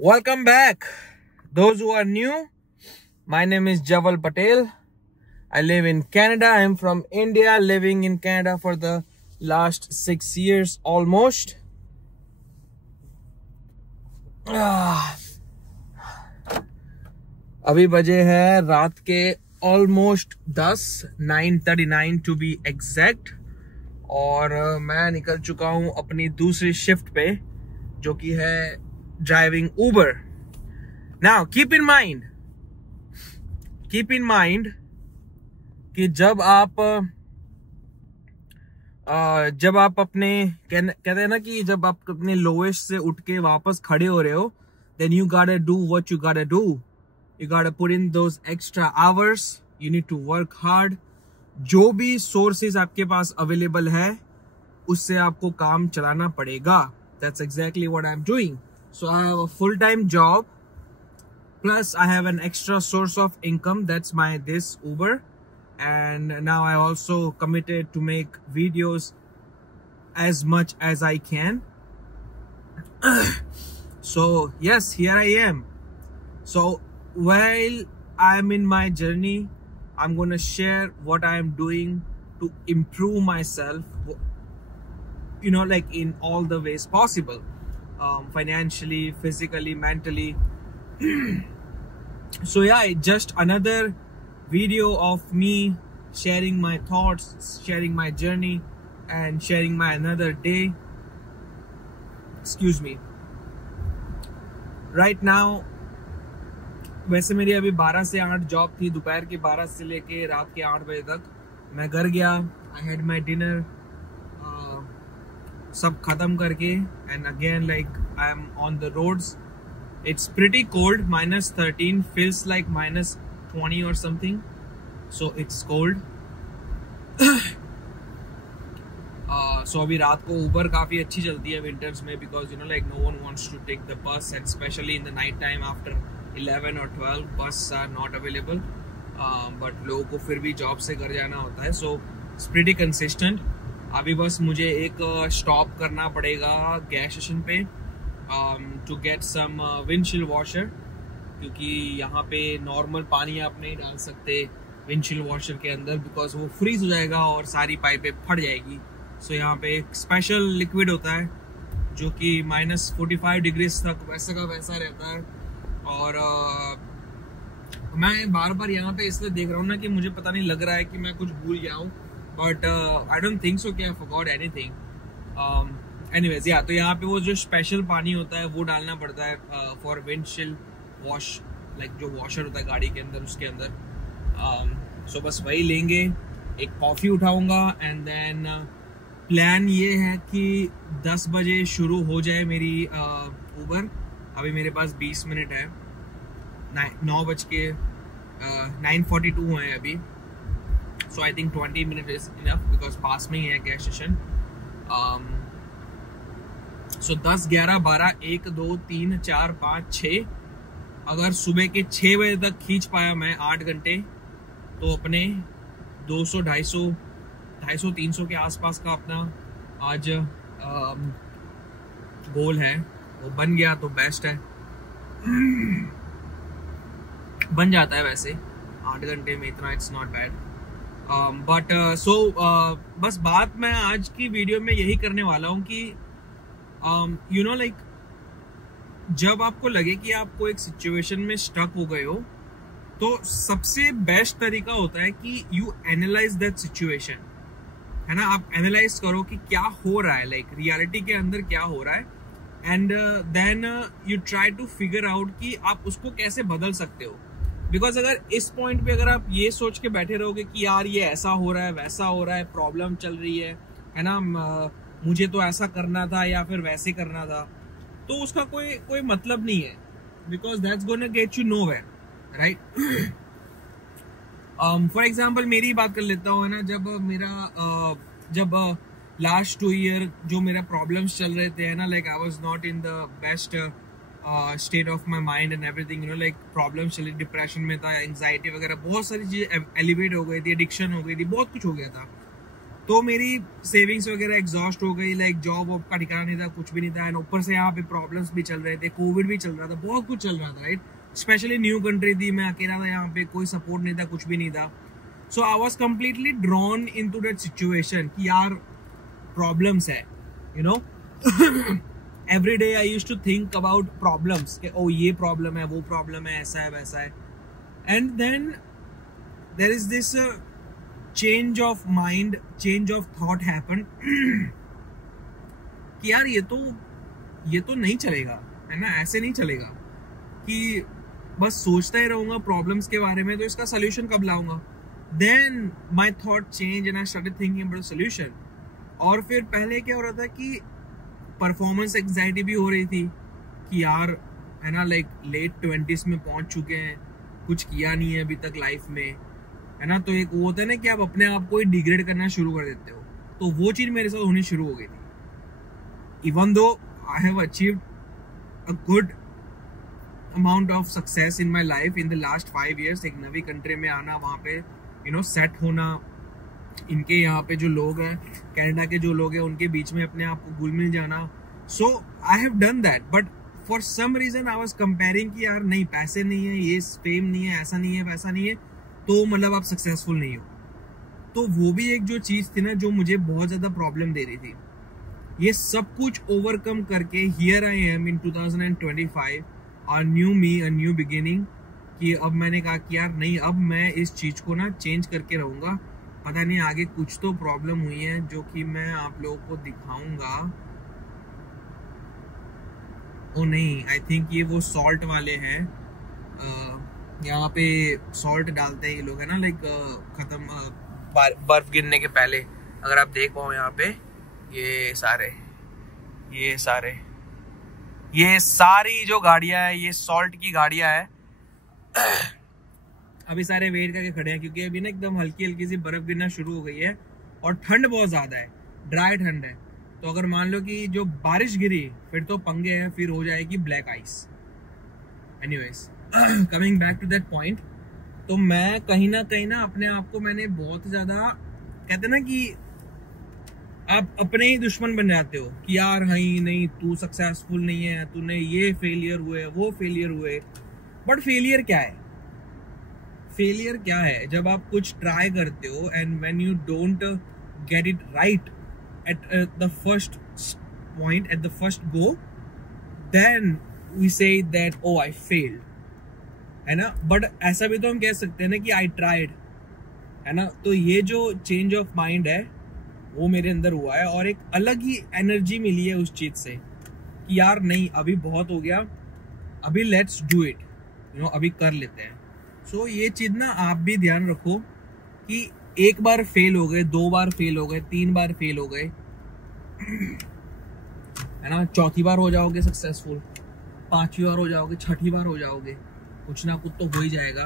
Welcome back. Those who are new, my name is Javal Patel. I live in Canada. I'm from India, living in Canada for the last 6 years almost. अभी बजे है रात के almost 9:39 to be exact, और मैं निकल चुका हूं अपनी दूसरी शिफ्ट पे, जो कि है driving Uber. Now keep in mind कि जब आप अपने कहते हैं ना कि जब आप अपने लोएस्ट से उठ के वापस खड़े हो रहे हो, then you gotta do what you gotta do. You gotta put in those extra hours. You need to work hard. जो भी सोर्सेज आपके पास अवेलेबल है उससे आपको काम चलाना पड़ेगा. That's exactly what I'm doing. So I have a full-time job, plus I have an extra source of income. That's this Uber. And now I also committed to make videos as much as I can. So yes, here I am. So while I'm in my journey, I'm gonna share what I am doing to improve myself, like in all the ways possible, financially, physically, mentally. So yeah, just another video of me sharing my thoughts, sharing my journey, and sharing my another day. Excuse me. Right now, वैसे मेरी अभी 12 से 8 job थी. दोपहर के 12 से लेके रात के 8 बजे तक मैं घर गया. आई हैड माई डिनर, सब खत्म करके, and again like I am on the roads. It's pretty cold, -13, feels like -20 or something, so it's cold. So अभी रात को उबर काफ़ी अच्छी चलती है विंटर्स में, because like no one wants to take the bus, and especially in the night time after 11 or 12 bus are not available. But लोगों को फिर भी जॉब से घर जाना होता है, so it's pretty consistent. अभी बस मुझे एक स्टॉप करना पड़ेगा गैस स्टेशन पे to get some windshield washer, क्योंकि यहाँ पे नॉर्मल पानी आप नहीं डाल सकते विंडशील्ड वॉशर के अंदर, बिकॉज वो फ्रीज हो जाएगा और सारी पाइपें फट जाएगी. सो यहाँ पे एक स्पेशल लिक्विड होता है जो कि -45 डिग्रीज तक वैसा का वैसा रहता है. और मैं बार बार यहाँ पे इसलिए देख रहा हूँ ना कि मुझे पता नहीं लग रहा है कि मैं कुछ भूल गया हूँ, but I don't think so कि आई फॉरगॉट एनीथिंग. एनीवेज या तो यहाँ पे वो जो स्पेशल पानी होता है वो डालना पड़ता है फॉर विंडशील्ड वॉश, लाइक जो वॉशर होता है गाड़ी के अंदर, उसके अंदर. सो बस वही लेंगे. एक कॉफ़ी उठाऊंगा, एंड देन प्लान ये है कि 10 बजे शुरू हो जाए मेरी उबर. अभी मेरे पास 20 मिनट है. 9:42 हुए हैं अभी. So I think 20 minute is enough, because पास में ही है गैस स्टेशन. सो 10, 11, 12, 1, 2, 3, 4, 5, 6. अगर सुबह के 6 बजे तक खींच पाया मैं 8 घंटे, तो अपने 200, 250, 300 के आसपास का अपना आज गोल है. वो बन गया तो बेस्ट है. बन जाता है वैसे 8 घंटे में, इतना it's not bad. But so बस बात मैं आज की वीडियो में यही करने वाला हूँ कि लाइक जब आपको लगे कि आपको एक सिचुएशन में स्टक हो गए हो, तो सबसे बेस्ट तरीका होता है कि यू एनालाइज दैट सिचुएशन, है ना. आप एनालाइज करो कि क्या हो रहा है, लाइक रियलिटी के अंदर क्या हो रहा है, and then you try to figure out कि आप उसको कैसे बदल सकते हो. बिकॉज अगर इस पॉइंट पे अगर आप ये सोच के बैठे रहोगे कि यार ये ऐसा हो रहा है, वैसा हो रहा है, प्रॉब्लम चल रही है ना, मुझे तो ऐसा करना था या फिर वैसे करना था, तो उसका कोई मतलब नहीं है, because that's gonna get you nowhere, right. For example मेरी बात कर लेता हूँ, है ना. जब लास्ट 2 ईयर जो मेरा प्रॉब्लम्स चल रहे थे, है ना, like I was not in the best state of my mind and everything, like problems चली, डिप्रेशन में था, एंजाइटी वगैरह बहुत सारी चीज़ें एलिवेट हो गई थी, एडिक्शन हो गई थी, बहुत कुछ हो गया था. तो मेरी सेविंग्स वगैरह एग्जॉस्ट हो गई, लाइक जॉब वॉब का ठिकाना नहीं था, कुछ भी नहीं था, एंड ऊपर से यहाँ पे प्रॉब्लम्स भी चल रहे थे, कोविड भी चल रहा था, बहुत कुछ चल रहा था, राइट। स्पेशली न्यू कंट्री थी, मैं अकेला था यहाँ पे, कोई सपोर्ट नहीं था, कुछ भी नहीं था। So I was completely drawn into that situation कि यार प्रॉब्लम्स है, you know. Every day I used to think about problems कि ओ ये प्रॉब्लम है, वो प्रॉब्लम है, ऐसा है, वैसा है। And then there is this change of mind, change of thought happen कि यार ये तो नहीं चलेगा, है ना, ऐसे नहीं चलेगा कि बस सोचता ही रहूंगा प्रॉब्लम्स के बारे में, तो इसका सोल्यूशन कब लाऊंगा। Then my thought change and I started thinking about solution. और फिर पहले क्या हो रहा था कि परफॉर्मेंस एंजाइटी भी हो रही थी कि यार, है ना, लाइक लेट 20s में पहुंच चुके हैं, कुछ किया नहीं है अभी तक लाइफ में, है ना। तो एक वो होता है ना कि आप अपने आप को डिग्रेड करना शुरू कर देते हो, तो वो चीज मेरे साथ होनी शुरू हो गई थी। Even though I have achieved a good amount of success in my life in the last 5 years, एक नवी कंट्री में आना, वहाँ पे यू नो सेट होना, इनके यहाँ पे जो लोग हैं, कनाडा के जो लोग हैं, उनके बीच में अपने आप को घुल मिल जाना। So I have done that, but for some reason I was comparing कि यार नहीं, पैसे नहीं है, ये फेम नहीं है, ऐसा नहीं है, वैसा नहीं है, तो मतलब आप सक्सेसफुल नहीं हो। तो वो भी एक जो चीज थी ना, जो मुझे बहुत ज्यादा प्रॉब्लम दे रही थी। ये सब कुछ ओवरकम करके here I am in 2025, a new me, a new beginning, कि अब मैंने कहा कि यार नहीं, अब मैं इस चीज को ना चेंज करके रहूंगा। पता नहीं आगे कुछ तो प्रॉब्लम हुई है जो कि मैं आप लोगों को दिखाऊंगा। ओ नहीं, आई थिंक ये वो सॉल्ट वाले हैं, यहाँ पे सॉल्ट डालते हैं ये लोग, है ना, लाइक खत्म बर्फ गिरने के पहले। अगर आप देख पाओ यहाँ पे ये सारी जो गाड़ियां है, ये सॉल्ट की गाड़ियां है। अभी सारे वेट करके खड़े हैं क्योंकि अभी ना एकदम हल्की हल्की सी बर्फ गिरना शुरू हो गई है और ठंड बहुत ज्यादा है, ड्राई ठंड है। तो अगर मान लो कि जो बारिश गिरी फिर तो पंगे हैं, फिर हो जाएगी black ice. Anyways, coming back to that point, तो मैं कहीं ना अपने आप को मैंने बहुत ज्यादा, कहते ना कि आप अपने ही दुश्मन बन जाते हो कि यार नहीं, तू सक्सेसफुल नहीं है, तूने ये फेलियर हुए, वो फेलियर हुए। बट फेलियर क्या है? फेलियर क्या है? जब आप कुछ ट्राई करते हो and when you don't get it right at the first point, at the first go, then we say that oh I failed, है ना। बट ऐसा भी तो हम कह सकते हैं ना कि आई ट्राइड, है ना। तो ये जो चेंज ऑफ माइंड है वो मेरे अंदर हुआ है और एक अलग ही एनर्जी मिली है उस चीज से कि यार नहीं, अभी बहुत हो गया, अभी let's do it, you know, अभी कर लेते हैं। सो ये चीज ना आप भी ध्यान रखो कि एक बार फेल हो गए, 2 बार फेल हो गए, 3 बार फेल हो गए, है ना, 4थी बार हो जाओगे सक्सेसफुल, 5वीं बार हो जाओगे, 6ठी बार हो जाओगे, कुछ ना कुछ तो हो ही जाएगा।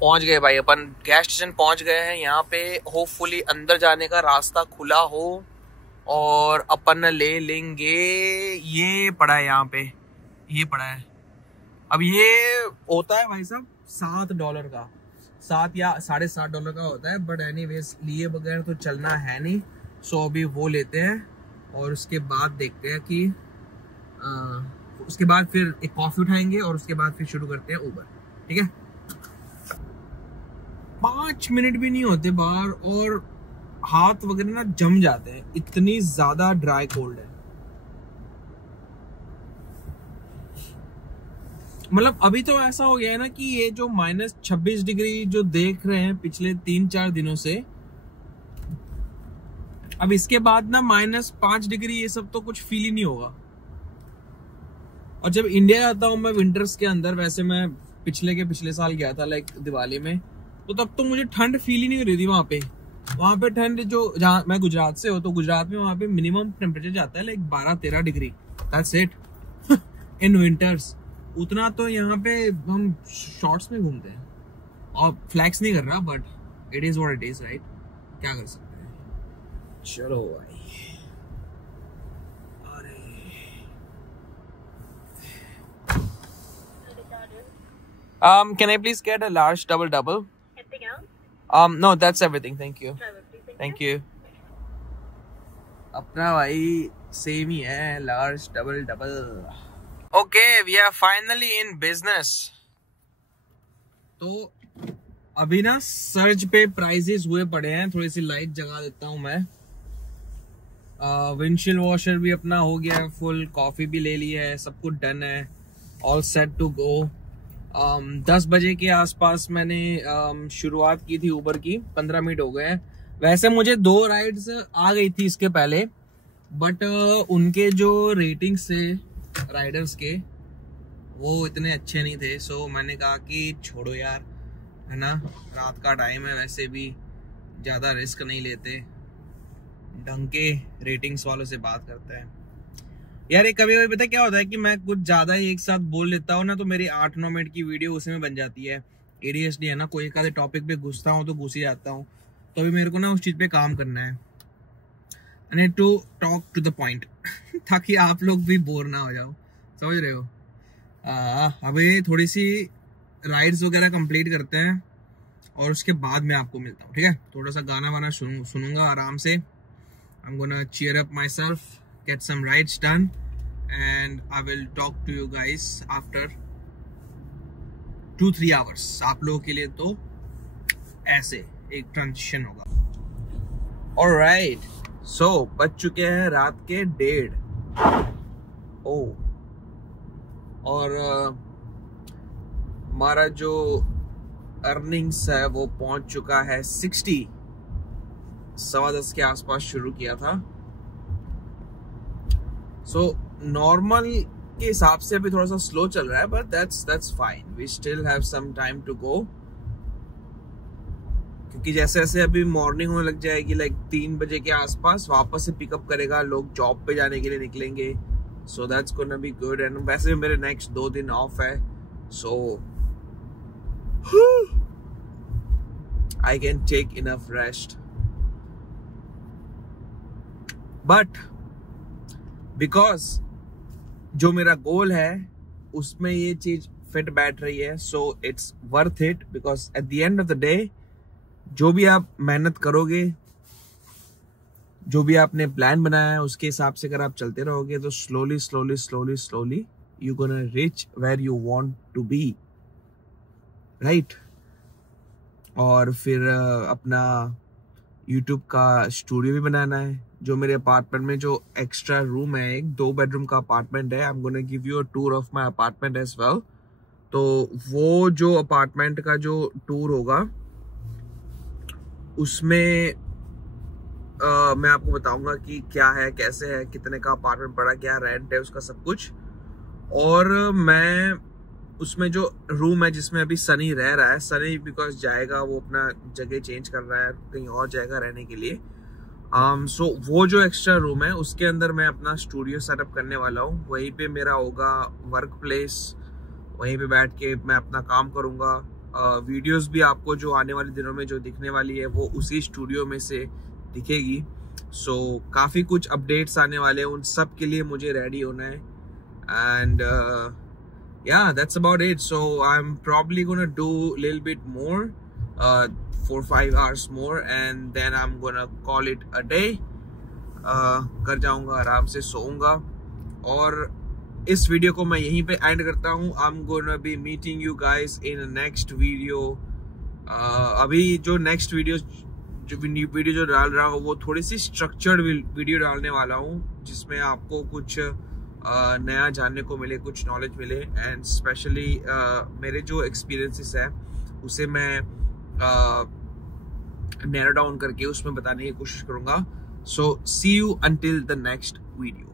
पहुंच गए भाई, अपन गैस स्टेशन पहुंच गए हैं। यहाँ पे होपफुली अंदर जाने का रास्ता खुला हो और अपन ले लेंगे, ये पड़ा है यहाँ पे, ये पड़ा है। अब ये होता है भाई साहब $7 का, 7 या $7.5 का होता है, बट एनीवेज लिए बगैर तो चलना है नहीं। सो अभी वो लेते हैं और उसके बाद देखते हैं कि उसके बाद फिर एक कॉफी उठाएंगे और उसके बाद फिर शुरू करते हैं उबर, ठीक है। 5 मिनट भी नहीं होते बाहर और हाथ वगैरह ना जम जाते हैं, इतनी ज्यादा ड्राई कोल्ड है। मतलब अभी तो ऐसा हो गया है ना कि ये जो -26 डिग्री जो देख रहे हैं पिछले 3-4 दिनों से, अब इसके बाद ना -5 डिग्री ये सब तो कुछ फील ही नहीं होगा। और जब इंडिया जाता हूँ मैं विंटर्स के अंदर, वैसे मैं पिछले साल गया था लाइक दिवाली में, तो तब तो मुझे ठंड फील ही नहीं हो रही थी। वहां पे ठंड, जो जहाँ मैं गुजरात से हो, तो गुजरात में वहां पे मिनिमम टेम्परेचर जाता है like 12-13 degree, that's it in winters. उतना तो यहाँ पे हम शॉर्ट्स में घूमते हैं। और फ्लैक्स नहीं कर रहा, but it is what it is, right, क्या कर सकते हैं। चलो भाई, can I please get a large double? Anything else? No, that's everything. Thank you. Thank you. अपना भाई सेम ही है, large double double. Okay, we are finally in business. तो अभी ना सर्च पे प्राइजेस हुए पड़े हैं, थोड़ी सी लाइट जगा देता हूं मैं। विंडशील्ड वॉशर भी अपना हो गया है फुल, कॉफी भी ले ली है, सब कुछ डन है, ऑल सेट टू गो। 10 बजे के आसपास मैंने शुरुआत की थी उबर की, 15 मिनट हो गए हैं। वैसे मुझे 2 राइड्स आ गई थी इसके पहले, बट उनके जो रेटिंग्स थे राइडर्स के वो इतने अच्छे नहीं थे। सो मैंने कहा कि छोड़ो यार, है ना, रात का टाइम है, वैसे भी ज़्यादा रिस्क नहीं लेते, ढंग के रेटिंग्स वालों से बात करते हैं यार। ये कभी कभी पता क्या होता है कि मैं कुछ ज़्यादा ही एक साथ बोल लेता हूँ ना, तो मेरी 8-9 मिनट की वीडियो उसी में बन जाती है। ADHD है ना, कोई एक आधे टॉपिक पे घुसता हूँ तो घुस ही जाता हूँ। तो अभी मेरे को ना उस चीज़ पे काम करना है, I need to talk to the point ताकि आप लोग भी बोर ना हो जाओ, समझ रहे हो। अभी थोड़ी सी राइड्स वगैरह कंप्लीट करते हैं और उसके बाद मैं आपको मिलता हूँ, ठीक है। थोड़ा सा गाना वाना सुनूंगा आराम से। I'm gonna cheer up myself, get some rides done, and I will talk to you guys after 2-3 hours. आप लोगों के लिए तो ऐसे एक ट्रांजिशन होगा। Alright, so बज चुके हैं रात के 1:30। और हमारा जो अर्निंग्स है वो पहुंच चुका है 60। 10:15 के आसपास शुरू किया था। सो नॉर्मल के हिसाब से अभी थोड़ा सा स्लो चल रहा है, but that's fine, we still have some time to go. क्योंकि जैसे जैसे अभी मॉर्निंग होने लग जाएगी, लाइक 3 बजे के आसपास वापस से पिकअप करेगा, लोग जॉब पे जाने के लिए निकलेंगे। So that's gonna be good. And वैसे भी मेरे नेक्स्ट 2 दिन ऑफ है, so I can take enough rest. But because जो मेरा गोल है उसमें ये चीज फिट बैठ रही है, so it's worth it. Because at the end of the day जो भी आप मेहनत करोगे, जो भी आपने प्लान बनाया है, उसके हिसाब से अगर आप चलते रहोगे तो slowly slowly slowly slowly you gonna reach where you want to be, right. और फिर अपना YouTube का स्टूडियो भी बनाना है। जो मेरे अपार्टमेंट में जो एक्स्ट्रा रूम है, एक 2 बेडरूम का अपार्टमेंट है, I am gonna give you a tour of my apartment as well. तो वो जो अपार्टमेंट का जो टूर होगा उसमें मैं आपको बताऊंगा कि क्या है, कैसे है, कितने का अपार्टमेंट पड़ा, क्या रेंट है उसका, सब कुछ। और मैं उसमें जो रूम है जिसमें अभी सनी रह रहा है, सनी बिकॉज जाएगा, वो अपना जगह चेंज कर रहा है, कहीं और जाएगा रहने के लिए। सो वो जो एक्स्ट्रा रूम है उसके अंदर मैं अपना स्टूडियो सेटअप करने वाला हूँ। वहीं पे मेरा होगा वर्क प्लेस, वहीं पे बैठ के मैं अपना काम करूँगा। वीडियोस भी आपको जो आने वाले दिनों में जो दिखने वाली है वो उसी स्टूडियो में से दिखेगी। सो काफ़ी कुछ अपडेट्स आने वाले हैं, उन सब के लिए मुझे रेडी होना है। And yeah, that's about it. So I'm probably gonna do a little bit more, 4-5 hours more, and then I'm gonna call it a day. घर जाऊंगा, आराम से सोऊंगा, और इस वीडियो को मैं यहीं पे एंड करता हूँ। I'm gonna be meeting you guys in the next video. अभी जो नेक्स्ट वीडियो जो डाल रहा हूँ वो थोड़ी सी स्ट्रक्चर्ड वीडियो डालने वाला हूँ, जिसमें आपको कुछ नया जानने को मिले, कुछ नॉलेज मिले। एंड स्पेशली मेरे जो एक्सपीरियंसेस है उसे मैं नैरो डाउन करके उसमें बताने की कोशिश करूँगा। So see you until the next video.